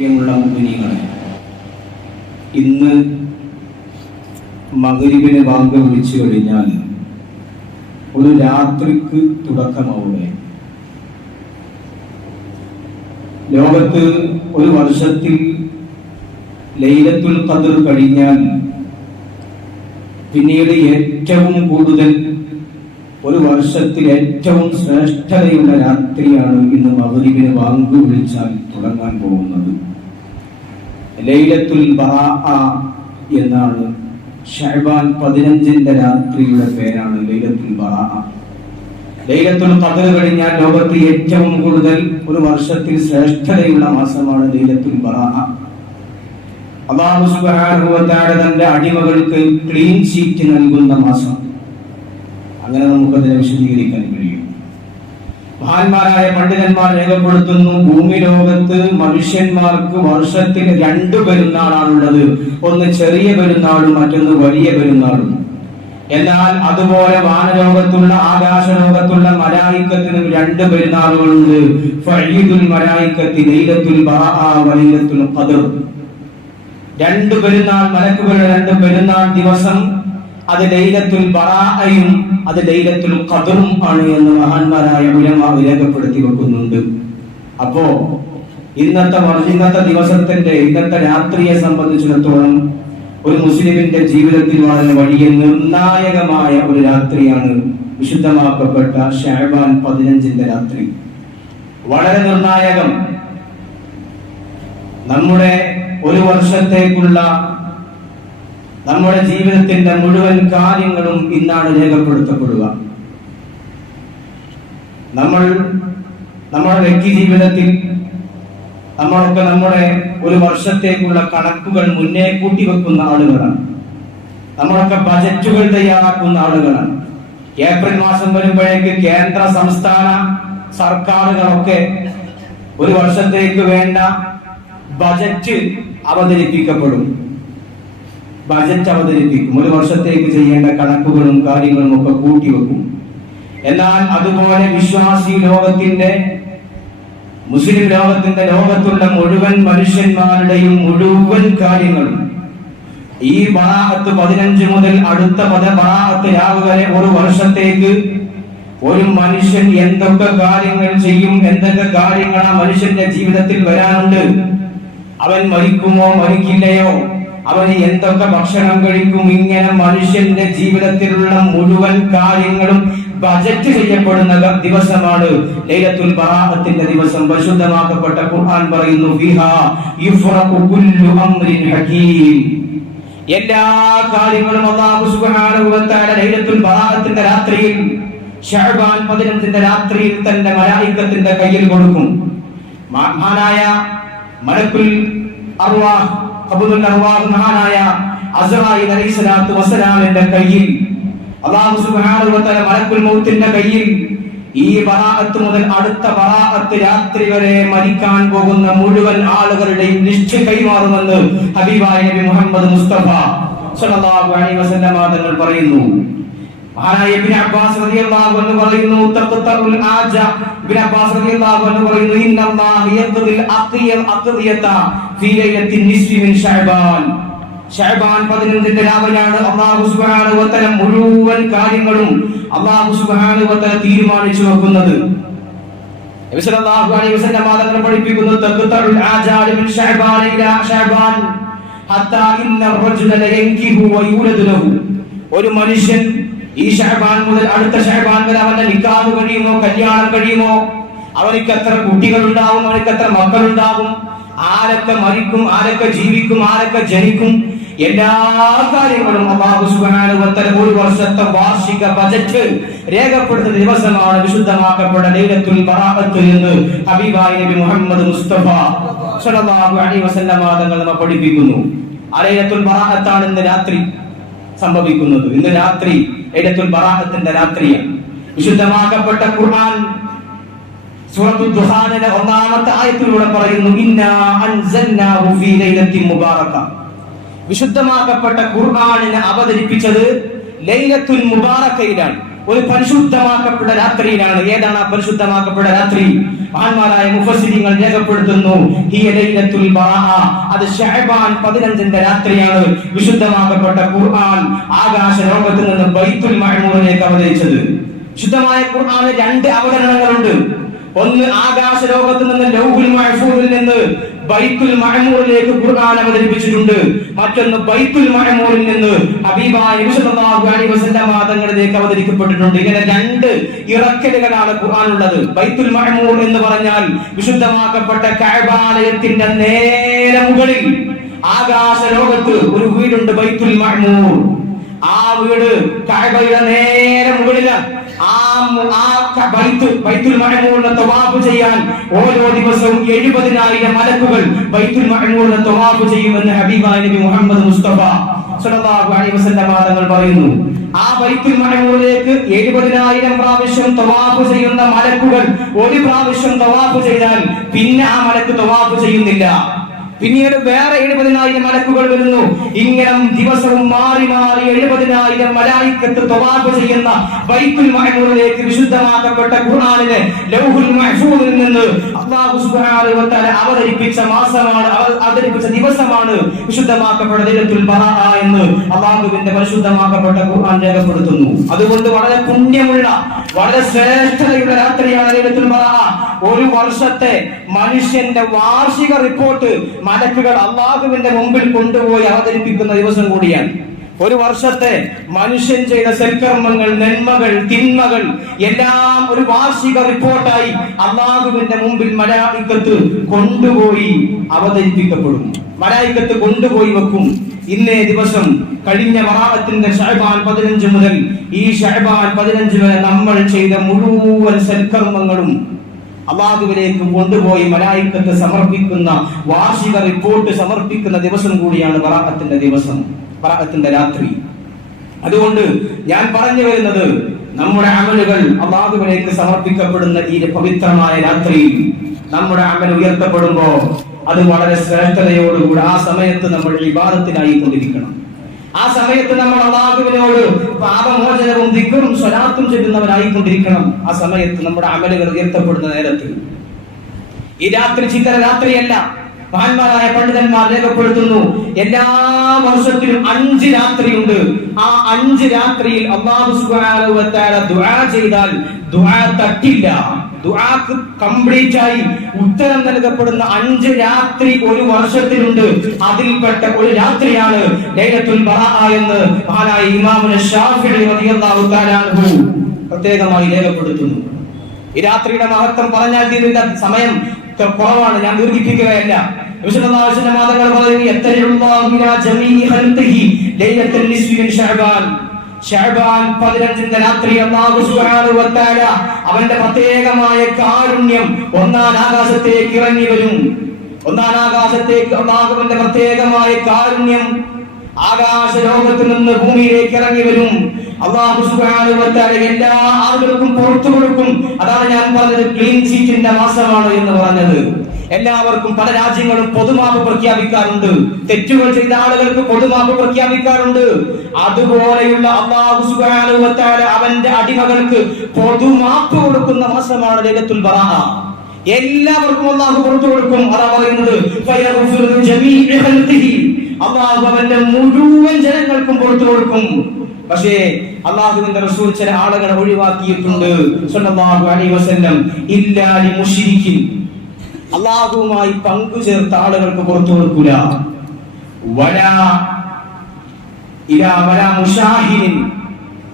പ്രിയമുള്ള മുഅ്മിനീങ്ങളെ, ഇന്ന് മഗ്‌രിബിന് ബാങ്ക് വിളിച്ചു കഴിഞ്ഞാൽ ഒരു രാത്രിക്ക് തുടക്കമാവുകയാണ്. ലോകത്ത് ഒരു വർഷത്തിൽ ലൈലത്തുൽ ഖദ്ർ കഴിഞ്ഞാൽ പിന്നീട് ഏറ്റവും കൂടുതൽ ഒരു വർഷത്തിൽ ഏറ്റവും ശ്രേഷ്ഠതയുള്ള രാത്രിയാണ് ഇന്ന് മഗ്‌രിബിന് ബാങ്ക് വിളിച്ചാൽ തുടങ്ങാൻ പോകുന്നത്. ലൈലത്തുൽ ബറാഅ എന്നാണ് ശഅബാൻ 15ന്റെ രാത്രിയുടെ പേരാണ് ലൈലത്തുൽ ബറാഅ. ലൈലത്തുൽ ഖദ്ർ കഴിഞ്ഞാൽ ലോകത്ത് ഏറ്റവും കൂടുതൽ ഒരു വർഷത്തിൽ ശ്രേഷ്ഠതയുള്ള മാസമാണ് ലൈലത്തുൽ ബറാഅ. അല്ലാഹു സുബ്ഹാനഹു വ തആല തന്റെ അടിമകൾക്ക് ക്ലീൻ ഷീറ്റ് നൽകുന്ന മാസം. അങ്ങനെ നമുക്കതിനെ വിശദീകരിക്കാൻ കഴിയും. മഹാന്മാരായ പണ്ഡിതന്മാർ രേഖപ്പെടുത്തുന്നു, ഭൂമി ലോകത്ത് മനുഷ്യന്മാർക്ക് വർഷത്തിൽ 2 പെരുന്നാളാണുള്ളത്. ഒന്ന് ചെറിയ പെരുന്നാളും മറ്റൊന്ന് വലിയ പെരുന്നാളും. എന്നാൽ അതുപോലെ വാനലോകത്തുള്ള ആകാശലോകത്തുള്ള മലായിക്കത്തിനും 2 പെരുന്നാളുകളുണ്ട്. ഫഈദുൽ മലായിക്കത്തി ലൈലത്തുൽ ബറാഅ വ ലൈലത്തുൽ ഖദ്ർ. 2 പെരുന്നാൾ, മലക്കുകളുടെ 2 പെരുന്നാൾ ദിവസം അത് ലൈലത്തുൽ ബറാഅയും അത് ലൈലത്തുൽ ഖദ്റും ആണ് എന്ന് മഹാന്മാരായ ഉലമാ രേഖപ്പെടുത്തി വെക്കുന്നുണ്ട്. അപ്പോ ഇന്നത്തെ ദിവസത്തിന്റെ ഇന്നത്തെ രാത്രിയെ സംബന്ധിച്ചിടത്തോളം ഒരു മുസ്ലിമിന്റെ ജീവിതത്തിൽ വളരെ വലിയ നിർണായകമായ ഒരു രാത്രിയാണ് വിശുദ്ധമാക്കപ്പെട്ട ശഅബാൻ 15ന്റെ രാത്രി. വളരെ നിർണായകം. നമ്മുടെ ഒരു വർഷത്തേക്കുള്ള നമ്മുടെ ജീവിതത്തിന്റെ മുഴുവൻ കാര്യങ്ങളും ഇന്നാണ് രേഖപ്പെടുത്തപ്പെടുക. നമ്മുടെ വ്യക്തി ജീവിതത്തിൽ നമ്മളൊക്കെ നമ്മുടെ ഒരു വർഷത്തേക്കുള്ള കണക്കുകൾ മുന്നേ കൂട്ടി വെക്കുന്ന ആളുകളാണ്. നമ്മളൊക്കെ ബജറ്റുകൾ തയ്യാറാക്കുന്ന ആളുകളാണ്. ഏപ്രിൽ മാസം വരുമ്പോഴേക്ക് കേന്ദ്ര സംസ്ഥാന സർക്കാരുകളൊക്കെ ഒരു വർഷത്തേക്ക് വേണ്ട ബജറ്റ് അവതരിപ്പിക്കപ്പെടും. ഒരു വർഷത്തേക്ക് ചെയ്യേണ്ട കണക്കുകളും കാര്യങ്ങളും ഒക്കെ കൂട്ടിവെക്കും. എന്നാൽ അതുപോലെ വിശ്വാസി ലോകത്തിന്റെ, മുസ്ലിം ലോകത്തിന്റെ, ലോകത്തുള്ള മുഴുവൻ മനുഷ്യന്മാരുടെയും മുഴുവൻ കാര്യങ്ങളും ഈ ബറാഅത്ത് 15 മുതൽ അടുത്ത ബറാഅത്ത് രാവ് വരെ ഒരു വർഷത്തേക്ക് ഒരു മനുഷ്യൻ എന്തൊക്കെ കാര്യങ്ങൾ ചെയ്യും, എന്തൊക്കെ കാര്യങ്ങൾ ആ മനുഷ്യന്റെ ജീവിതത്തിൽ വരാനുണ്ട്, അവൻ മരിക്കുമോ മരിക്കില്ലയോ, അവന് എന്തൊക്കെ ഭക്ഷണം കഴിക്കും, ഇങ്ങനെ മനുഷ്യന്റെ ജീവിതത്തിലുള്ള മുഴുവൻ കാര്യങ്ങളും ബജറ്റ് ചെയ്യപ്പെടുന്ന ദിവസമാണ് ലൈലത്തുൽ ബറാഅത്തിന്റെ ദിവസം. പരിശുദ്ധമാക്കപ്പെട്ട ഖുർആൻ പറയുന്നു, ഫീഹാ യുഫ്റഖു കുല്ലു അംറിൻ ഹകീം. എല്ലാ കാര്യങ്ങളും അല്ലാഹു സുബ്ഹാനഹു വ തആല ലൈലത്തുൽ ബറാഅത്തിന്റെ രാത്രിയിൽ, ശഅബാൻ 15ന്റെ രാത്രിയിൽ തന്റെ മലായികത്തിന്റെ കയ്യിൽ കൊടുക്കും. മഹാനായ മലക്കുൽ അർവാഹ്, ഖബൂലുൽ അർവാഹ്, മഹാനായ അസ്റായീൽ അലൈഹിസ്സലാത്തു വസ്സലാമിന്റെ കയ്യിൽ, അല്ലാഹു സുബ്ഹാനഹു വ തആല മലക്കുൽ മൗത്തിന്റെ കയ്യിൽ ഈ ബറാഅത്ത് മുതൽ അടുത്ത ബറാഅത്ത് രാത്രി വരെ മരിക്കാൻ പോകുന്ന മുഴുവൻ ആളുകളുടെയും ലിസ്റ്റ് കൈമാറുമെന്ന് ഹബീബായ നബി മുഹമ്മദ് മുസ്തഫ സ്വല്ലല്ലാഹു അലൈഹി വസല്ലം തങ്ങൾ പറയുന്നു. മഹാനായ ഇബ്നു അബ്ബാസ് റളിയല്ലാഹു അൻഹു പറയുന്നു, തഖ്തറുൽ ആജ. ഇബ്നു അബ്ബാസ് റളിയല്ലാഹു അൻഹു പറയുന്നു, ഇന്നല്ലാഹ യഖ്ദിൽ അഖ്ദിയത ഫീ ലൈലത്തിൻ നിസ്ഫി മിൻ ശഅബാൻ. ശഅബാൻ 15ന്റെ രാവിലാണ് അല്ലാഹു സുബ്ഹാനഹു വ തആല മുഴുവൻ കാര്യങ്ങളും അല്ലാഹു സുബ്ഹാനഹു വ തആല തീരുമാനിച്ചു വെക്കുന്നത്. നബി സല്ലല്ലാഹു അലൈഹി വസല്ലം തങ്ങൾ പഠിപ്പിക്കുന്നു, തഖ്തറുൽ ആജ മിൻ ശഅബാൻ ഇലാ ശഅബാൻ ഹത്താ ഇന്ന റജുല ലയൻകിഹു വ യൂലദു ലഹു. ഒരു മനുഷ്യൻ ഈ ശഅബാൻ മുതൽ അടുത്ത ശഅബാൻ വരെ അവന്റെ നിക്കാഹ് കഴിയുമോ, കല്യാണം കഴിയുമോ, അവർക്ക് എത്ര കുട്ടികൾ ഉണ്ടാവും, അവർക്ക് എത്ര മക്കൾ ഉണ്ടാവും, ആരൊക്കെ മരിക്കും, ആരൊക്കെ ജീവിക്കും, ആരൊക്കെ ജനിക്കും, എല്ലാ കാര്യങ്ങളും അല്ലാഹു സുബ്ഹാനഹു വ തആല ഒരു വർഷത്തെ വാർഷിക ബജറ്റ് രേഖപ്പെടുത്തുന്ന ദിവസമാണ് വിശുദ്ധമാക്കപ്പെട്ട ലൈലത്തുൽ ബറാഅത്ത് എന്ന് ഹബീബായ നബി മുഹമ്മദ് മുസ്തഫ സ്വല്ലല്ലാഹു അലൈഹി വസല്ലം തങ്ങൾ നമ്മെ പഠിപ്പിക്കുന്നു. ആ ലൈലത്തുൽ ബറാഅത്താണ് ഇന്ന് രാത്രി സംഭവിക്കുന്നത്. ഇന്ന് രാത്രി ലൈലത്തുൽ ബറാഅത്തിന്റെ രാത്രിയാണ്. വിശുദ്ധമാക്കപ്പെട്ട ഖുർആൻ സൂറത്തുൽ ദുഹാനിലെ 1-ാമത്തെ ആയത്തിലൂടെ പറയുന്നു, ഇന്നാ അൻസൽനാഹു ഫീ ലൈലത്തിൻ മുബാറക. വിശുദ്ധമാക്കപ്പെട്ട ഖുർആനിനെ അവതരിപ്പിച്ചത് ലൈലത്തുൽ മുബാറകയിലാണ്. ഒരു പരിശുദ്ധമാക്കപ്പെട്ട രാത്രിയിലാണ്. ഏതാണ് ആ പരിശുദ്ധമാക്കപ്പെട്ട രാത്രി? മഹാന്മാരായ മുഫസ്സിരീങ്ങൾ രേഖപ്പെടുത്തുന്നു, ഹിയ ലൈലത്തുൽ ബറാഅ, അത് ശഅബാൻ 15ന്റെ രാത്രിയാണ് വിശുദ്ധമാക്കപ്പെട്ട ഖുർആൻ ആകാശ ലോകത്ത് നിന്ന് ബൈത്തുൽ മഅമൂറിലേക്ക് അവതരിച്ചത്. ശുദ്ധമായ ഖുർആനിൽ 2 അവതരണങ്ങളുണ്ട്. ഒന്ന്, ആകാശ ലോകത്ത് നിന്ന് ലൗഹുൽ മഹ്ഫൂദിൽ നിന്ന് ബൈത്തുൽ മഅമൂറിലേക്ക് ഖുർആൻ അവതരിപ്പിച്ചിട്ടുണ്ട്. മറ്റൊന്ന് ബൈത്തുൽ മഅമൂറിൽ നിന്ന് ഹബീബായ നബി സല്ലല്ലാഹു അലൈഹി വസല്ലം തങ്ങളിലേക്ക് അവതരിക്കപ്പെട്ടിട്ടുണ്ട്. ഇങ്ങനെ 2 ഇറക്കലുകളാണ് ഖുർആൻ ഉള്ളത്. ബൈത്തുൽ മഅമൂർ എന്ന് പറഞ്ഞാൽ വിശുദ്ധമാക്കപ്പെട്ട കഅബാലയത്തിന്റെ നേരെ മുകളിൽ ആകാശ ലോകത്ത് ഒരു വീടുണ്ട്, ബൈത്തുൽ മഅമൂർ. ആ വീട് കഅബയുടെ നേരെ മുകളിലാണ്. ബൈത്തുൽ മഅമൂറിനെ തവാഫ് ചെയ്യാൻ ഓരോ ദിവസവും 70,000 മലക്കുകൾ ബൈത്തുൽ മഅമൂറിനെ തവാഫ് ചെയ്യുമെന്ന് ഹബീബായ നബി മുഹമ്മദ് മുസ്തഫ സ്വല്ലല്ലാഹു അലൈഹി വസല്ലം തങ്ങൾ പറയുന്നു. ആ ബൈത്തുൽ മഅമൂറിലേക്ക് 70,000 പ്രാവശ്യം തവാഫ് ചെയ്യുന്ന മലക്കുകൾ ഒരു പ്രാവശ്യം തവാഫ് ചെയ്താൽ പിന്നെ ആ മലക്ക് തവാഫ് ചെയ്യുന്നില്ല. പിന്നീട് വേറെ 70,000 മലക്കുകൾ വരുന്നു. ഇങ്ങനെ ദിവസവും മാറി മാറി 70,000 മലായിക്കത്ത് തവാഫ് ചെയ്യുന്ന ബൈത്തുൽ മഅമൂറിലേക്ക് വിശുദ്ധമാക്കപ്പെട്ട ഖുർആനിനെ ലൗഹുൽ മഹ്ഫൂദിൽ നിന്ന് അല്ലാഹു സുബ്ഹാനഹു വ തആല അവതരിപ്പിച്ച ദിവസമാണ് വിശുദ്ധമാക്കപ്പെട്ട ലൈലത്തുൽ ബറാഅ എന്ന് അല്ലാഹുവിന്റെ പരിശുദ്ധമാക്കപ്പെട്ട ഖുർആൻ രേഖപ്പെടുത്തുന്നു. അതുകൊണ്ട് വളരെ പുണ്യമുള്ള, വളരെ ശ്രേഷ്ഠതയുള്ള രാത്രിയാണ് ലൈലത്തുൽ ബറാഅ. ഒരു വർഷത്തെ മനുഷ്യന്റെ വാർഷിക റിപ്പോർട്ട് മലക്കുകൾ അല്ലാഹുവിന്റെ മുമ്പിൽ കൊണ്ടുപോയി അവതരിപ്പിക്കുന്ന ദിവസം കൂടിയാണ്. ഒരു വർഷത്തെ മനുഷ്യൻ ചെയ്ത സൽക്കർമ്മങ്ങൾ, നന്മകൾ, തിന്മകൾ എല്ലാം ഒരു വാർഷിക റിപ്പോർട്ടായി അല്ലാഹുവിന്റെ മുമ്പിൽ മലായിക്കത്ത് കൊണ്ടുപോയി അവതരിപ്പിക്കപ്പെടും. മലായിക്കത്ത് കൊണ്ടുപോയി വെക്കും. ഇന്നേ ദിവസം കഴിഞ്ഞ ബറാഅത്തിന്റെ ശഅബാൻ 15 മുതൽ ഈ ശഅബാൻ 15 വരെ നമ്മൾ ചെയ്ത മുഴുവൻ സൽക്കർമ്മങ്ങളും അല്ലാഹുവിലേക്ക് കൊണ്ടുപോയി മലായിക്കത്ത് സമർപ്പിക്കുന്ന വാർഷിക റിപ്പോർട്ട് സമർപ്പിക്കുന്ന ദിവസം കൂടിയാണ് ബറാഅത്തിന്റെ ദിവസം, ബറാഅത്തിന്റെ രാത്രി. അതുകൊണ്ട് ഞാൻ പറഞ്ഞു വരുന്നത്, നമ്മുടെ അമലുകൾ അല്ലാഹുവിലേക്ക് സമർപ്പിക്കപ്പെടുന്ന ഈ പവിത്രമായ രാത്രിയിൽ നമ്മുടെ അമൽ ഉയർത്തപ്പെടുമ്പോൾ അത് വളരെ ശ്രേഷ്ഠതയോടുകൂടി ആ സമയത്ത് നമ്മൾ ഇബാദത്തിനായി കൊണ്ടിരിക്കണം. ആ സമയത്ത് നമ്മൾ അല്ലാഹുവിനോട് പാപമോചനവും ദിക്റും സ്വലാത്തും ചൊല്ലുന്നവരായിക്കൊണ്ടിരിക്കണം. ആ സമയത്ത് നമ്മുടെ അമലുകൾ ഉയർത്തപ്പെടുന്ന നേരത്ത്. ഈ രാത്രി ചിത്ര രാത്രിയല്ല. മഹാന്മാരായ പണ്ഡിതന്മാർ രേഖപ്പെടുത്തുന്നു, എല്ലാ വർഷത്തിലും 5 രാത്രിയുണ്ട്. ആ 5 രാത്രിയിൽ അല്ലാഹു സുബ്ഹാനഹു വ തആല ദുആ ചെയ്താൽ ദുആ തട്ടില്ല. ദുആക്ക് കംപ്ലീറ്റ് ആയി ഉത്തരം നൽകപ്പെടുന്ന 5 രാത്രി ഒരു വർഷത്തിലുണ്ട്. അതിൽപ്പെട്ട ഒരു രാത്രിയാണ് ലൈലത്തുൽ ബറാഅ എന്ന് മഹാനായ ഇമാമുന ശാഫിഈ റളിയല്ലാഹു തആല അൻഹു പ്രത്യേകമായി രേഖപ്പെടുത്തുന്നു. ഈ രാത്രിയുടെ മഹത്വം പറഞ്ഞാൽ തീരുന്ന സമയം കുറവാണ്, ഞാൻ ദീർഘിപ്പിക്കുകയല്ല. മാതങ്ങൾ ശഅബാൻ 15ന്റെ രാത്രി അല്ലാഹു സുബ്ഹാനഹു വ തആല അവന്റെ പ്രത്യേകമായ കാരുണ്യം ഒന്നാം ആകാശത്തേക്ക് ഇറങ്ങി വരും. ഒന്നാം ആകാശത്തേക്ക് അല്ലാഹുവിന്റെ പ്രത്യേകമായ കാരുണ്യം ആകാശ ലോകത്തിൽ നിന്ന് ഭൂമിയിലേക്ക് ഇറങ്ങി വരും. അല്ലാഹു സുബ്ഹാനഹു വ തആല എല്ലാ ആളുകൾക്കും പുറത്തു കൊടുക്കും. അതാണ് ഞാൻ പറഞ്ഞത് ക്ലീൻ ചീറ്റിന്റെ മാസമാണ് എന്ന് പറഞ്ഞത്. എല്ലാവർക്കും പല രാജ്യങ്ങളും പൊതുമാപ്പ് പ്രഖ്യാപിക്കാറുണ്ട്. തെറ്റുകൾ ചെയ്ത ആളുകൾക്ക് പൊതുമാപ്പ് പ്രഖ്യാപിക്കാറുണ്ട്. അതുപോലെയുള്ള അല്ലാഹു സുബ്ഹാനഹു വ തആല അവന്റെ അടിമകൾക്ക് പൊതുമാപ്പ് കൊടുക്കുന്ന മാസമാണ് ലൈലത്തുൽ ബറാഅ. എല്ലാവർക്കും അല്ലാഹു പുറത്തു കൊടുക്കും. അതാ പറയുന്നത് അല്ലാഹു അവന്റെ മുഴുവൻ ജനങ്ങൾക്കും പുറത്തു കൊടുക്കും. പക്ഷേ അല്ലാഹുവിന്റെ റസൂൽ ചില ആളുകളെ ഒഴിവാക്കിയിട്ടുണ്ട് സ്വല്ലല്ലാഹു അലൈഹി വസല്ലം. ഇല്ലാ ലി മുശ്രിക്കിൻ, അല്ലാഹുവുമായി പങ്കു ചേർത്ത ആളുകൾക്ക് പുറത്തു കൊടുക്കൂല. വലാ മുശാഹിൻ,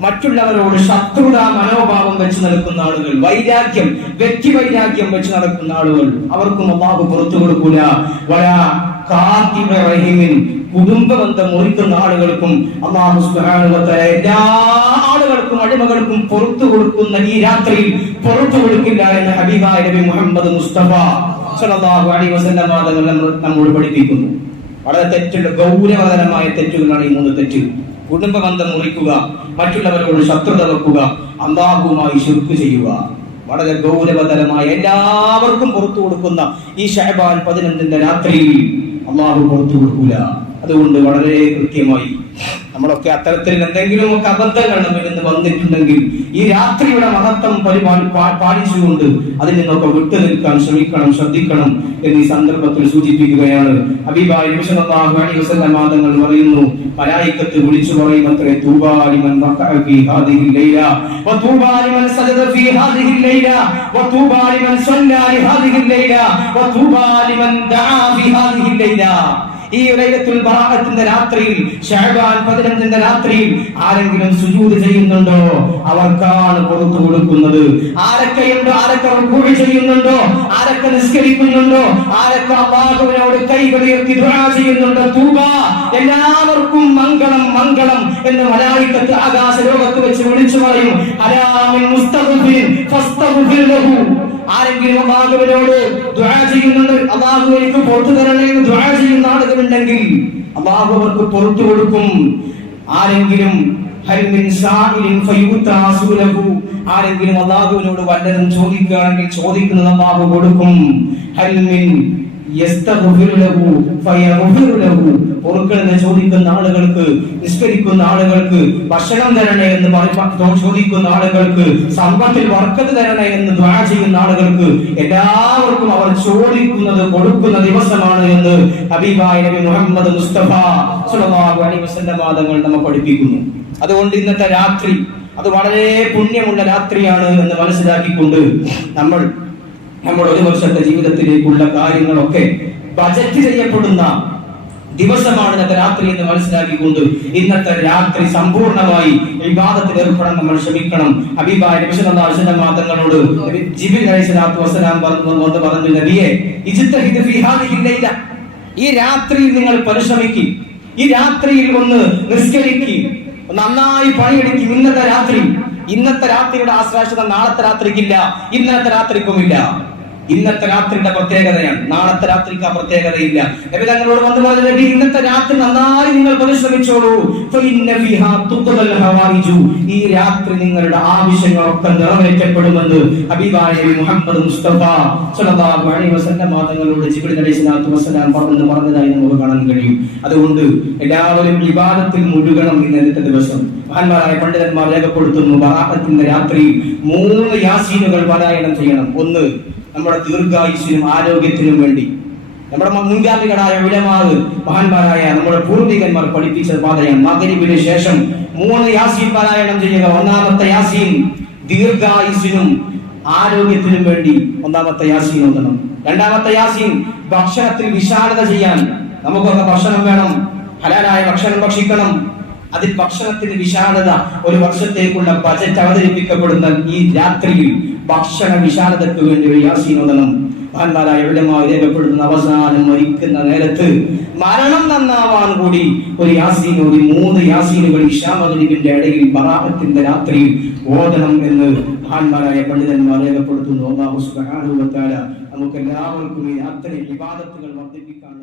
മറ്റുള്ളവരോട് ശത്രുതാ മനോഭാവം വെച്ച് നടക്കുന്ന ആളുകൾ, വൈരാഗ്യം, വ്യക്തി വൈരാഗ്യം വെച്ച് നടക്കുന്ന ആളുകൾ, അവർക്കും അല്ലാഹു പുറത്തു കൊടുക്കൂല. വലാ കാതിബ റഹിമിൻ, കുടുംബ ബന്ധം മുറിക്കുന്ന ആളുകൾക്കും അല്ലാഹു സുബ്ഹാനഹു വ തആല എല്ലാ ആളുകൾക്കും അടിമകൾക്കും പുറത്തു കൊടുക്കുന്ന ഈ രാത്രിയിൽ പുറത്തു കൊടുക്കില്ല എന്ന് ഹബീബായ നബി മുഹമ്മദ് മുസ്തഫ സ്വല്ലല്ലാഹു അലൈഹി വസല്ലം നമ്മോട് പഠിപ്പിക്കുന്നു. വളരെ തെറ്റുള്ള ഗൗരവതരമായ തെറ്റുകളാണ് ഈ 3 തെറ്റ്. കുടുംബ ബന്ധം മുറിക്കുക, മറ്റുള്ളവരോട് ശത്രുത വെക്കുക, അല്ലാഹുവുമായി ശിർക്ക് ചെയ്യുക. വളരെ ഗൗരവതരമായ എല്ലാവർക്കും പുറത്തു കൊടുക്കുന്ന ഈ ശഅബാൻ 15ന്റെ രാത്രിയിൽ അല്ലാഹു പുറത്തു കൊടുക്കൂല. അതുകൊണ്ട് വളരെ കൃത്യമായി നമ്മളൊക്കെ അത്തരത്തിൽ എന്തെങ്കിലുമൊക്കെ അബദ്ധങ്ങൾ നമ്മിൽ നിന്ന് വന്നിട്ടുണ്ടെങ്കിൽ ഈ രാത്രിയുടെ മഹത്വം പാലിച്ചുകൊണ്ട് അതിൽ നിന്നൊക്കെ വിട്ടു നിൽക്കാൻ ശ്രമിക്കണം, ശ്രദ്ധിക്കണം എന്നീ സന്ദർഭത്തിൽ സൂചിപ്പിക്കുകയാണ്. ഹബീബായ നബി സല്ലല്ലാഹു അലൈഹി വസല്ലം തങ്ങൾ പറയുന്നു, മലായികത്ത് വിളിച്ചു പറയുമത്രേ, തൂബാ ലിമൻ റകഅ ഫീ ഹാദിഹിൽ ലൈല വതൂബാ ലിമൻ സജദ ഫീ ഹാദിഹിൽ ലൈല വതൂബാ ലിമൻ സല്ലാ ലി ഹാദിഹിൽ ലൈല വതൂബാ ലിമൻ ദആ ഫീ ഹാദിഹിൽ ലൈല. ഈ ലൈലത്തുൽ ബറാഅത്തിന്റെ രാത്രിയിൽ, ശഅബാൻ 15ന്റെ രാത്രിയിൽ ആരെങ്കിലും സുജൂദ് ചെയ്യുന്നുണ്ടോ അവർക്കാണ് പുറത്തു കൊടുക്കുന്നത്. ആരൊക്കെയുണ്ടോ, ആരൊക്കെ റുകൂഅ് ചെയ്യുന്നുണ്ടോ, ആരൊക്കെ നിസ്കരിക്കുന്നുണ്ടോ, ആരൊക്കെ അല്ലാഹുവിനോട് കൈകൾ ഉയർത്തി ദുആ ചെയ്യുന്നുണ്ടോ, തൂബ, എല്ലാവർക്കും മംഗളം മംഗളം എന്ന് മലായികത്ത് ആകാശ ലോകത്ത് വെച്ച് വിളിച്ചു പറയും. ഹലാമിൻ മുസ്തഗ്ഫിൻ ഫസ്തഗ്ഫിർ ലഹു. ആരെങ്കിലും അല്ലാഹുവിനോട് ദുആ ചെയ്യുന്നുണ്ട്, അല്ലാഹു എനിക്ക് പുറത്തു തരണേ എന്ന് ദുആ ചെയ്യുന്ന ആളുകളുണ്ടെങ്കിൽ അല്ലാഹു അവർക്ക് പുറത്തു കൊടുക്കും. ആരെങ്കിലും ആരെങ്കിലും അല്ലാഹുവിനോട് വല്ലതും ചോദിക്കുകയാണെങ്കിൽ ചോദിക്കുന്നത് അല്ലാഹു കൊടുക്കും. പൊറുക്കണെന്ന് ചോദിക്കുന്ന ആളുകൾക്ക്, നിസ്കരിക്കുന്ന ആളുകൾക്ക്, ഭക്ഷണം തരണേ എന്ന് ചോദിക്കുന്ന ആളുകൾക്ക്, സമ്പത്തിൽ വർക്കത്ത് തരണേ എന്ന് ദുആ ചെയ്യുന്ന ആളുകൾക്ക് എല്ലാവർക്കും അവർ ചോദിക്കുന്നത് കൊടുക്കുന്ന ദിവസമാണ് എന്ന് ഹബീബായ നബി മുഹമ്മദ് മുസ്തഫ സ്വല്ലല്ലാഹു അലൈഹി വസല്ലം തങ്ങൾ നമ്മെ പഠിപ്പിക്കുന്നു. അതുകൊണ്ട് ഇന്നത്തെ രാത്രി അത് വളരെ പുണ്യമുള്ള രാത്രിയാണ് എന്ന് മനസ്സിലാക്കിക്കൊണ്ട് നമ്മുടെ ഒരു വർഷത്തെ ജീവിതത്തിലേക്കുള്ള കാര്യങ്ങളൊക്കെ ബജറ്റ് ചെയ്യപ്പെടുന്ന ദിവസമാണ് ഇന്നത്തെ രാത്രി എന്ന് മനസ്സിലാക്കിക്കൊണ്ട് ഇന്നത്തെ രാത്രി സമ്പൂർണ്ണമായി ഇബാദത്തിൽ ഏർപ്പെടാൻ നമ്മൾ ശ്രമിക്കണം. ഹബീബായ നബി സല്ലല്ലാഹു അലൈഹി വസല്ലം തങ്ങളോട് ജിബ്രീൽ അലൈഹിസ്സലാത്തു വസ്സലാം പറഞ്ഞു, നബിയെ ഇജ്തഹിദ് ഫീ ഹാദിഹിൽ ലൈല, ഈ രാത്രിയിൽ നിങ്ങൾ പരിശ്രമിക്കും, ഈ രാത്രിയിൽ ഒന്ന് നിസ്കരിക്കും, നന്നായി പണിയെടുക്കും. ഇന്നത്തെ രാത്രിയുടെ ആശ്വാസത നാളത്തെ രാത്രിക്കില്ല, ഇന്നത്തെ രാത്രിക്കുമില്ല. ഇന്നത്തെ രാത്രിയുടെ പ്രത്യേകതയാണ്, നാളത്തെ രാത്രിക്ക് ആ പ്രത്യേകതയില്ല. നബി തങ്ങളോട് വന്നു പറഞ്ഞു, നബി ഇന്നത്തെ രാത്രി നന്നായി നിങ്ങൾ പരിശ്രമിച്ചോളൂ. ഈ രാത്രി നിങ്ങളുടെ ആവശ്യങ്ങളൊക്കെ നിറവേറ്റപ്പെടുമെന്ന് ഹബീബായ നബി മുഹമ്മദ് മുസ്തഫ സ്വല്ലല്ലാഹു അലൈഹി വസല്ലം തങ്ങളോട് ജിബ്രീൽ അലൈഹിസ്സലാത്തു വസ്സലാം പറഞ്ഞതായി നമുക്ക് കാണാൻ കഴിയും. അതുകൊണ്ട് എല്ലാവരും ഇബാദത്തിൽ മുഴുകണം. ഇന്നത്തെ ദിവസം മഹാന്മാരായ പണ്ഡിതന്മാർ രേഖപ്പെടുത്തുന്നു, ബറാഅത്തിന്റെ രാത്രി 3 യാസീനുകൾ പാരായണം ചെയ്യണം. ഒന്ന്, നമ്മുടെ ദീർഘായുസ്സിനും ആരോഗ്യത്തിനും വേണ്ടി നമ്മുടെ മുൻഗാമികളായ ഉലമാവ്, മഹാന്മാരായ നമ്മുടെ പൂർവികന്മാർ പഠിപ്പിച്ച പാതയാണ്. മഗ്രിബിന് ശേഷം 3 യാസീൻ പാരായണം ചെയ്യുക. ഒന്നാമത്തെ യാസീൻ ദീർഘായുസ്സിനും ആരോഗ്യത്തിനും വേണ്ടി ഒന്നാമത്തെ യാസീൻ ഓതണം. രണ്ടാമത്തെ യാസീൻ ഭക്ഷണത്തിൽ വിശാലത ചെയ്യാൻ. നമുക്കൊക്കെ ഭക്ഷണം വേണം, ഹലാലായ ഭക്ഷണം ഭക്ഷിക്കണം. അതിൽ ഭക്ഷണത്തിന് വിശാലത, ഒരു വർഷത്തേക്കുള്ള ബജറ്റ് അവതരിപ്പിക്കപ്പെടുന്ന ഈ രാത്രിയിൽ ഭക്ഷണ വിശാലതയ്ക്ക് വേണ്ടി ഒരു യാസീൻ ഓതണം. മഹാന്മാരായ ഉലമാ രേഖപ്പെടുത്തുന്ന അവസാനം മരിക്കുന്ന നേരത്ത് മരണം നന്നാവാൻ കൂടി ഒരു യാസീൻ ഓതി 3 യാസീനുകൾ ഇശാ മഗ്രിബിന്റെ ഇടയിൽ ബറാഅത്തിന്റെ രാത്രിയിൽ ഓതണം എന്ന് മഹാന്മാരായ പണ്ഡിതന്മാർ രേഖപ്പെടുത്തുന്നു. അല്ലാഹു സുബ്ഹാനഹു വ തആല നമുക്ക് എല്ലാവർക്കും ഈ രാത്രി ഇബാദത്തുകൾ വർദ്ധിപ്പിക്കാൻ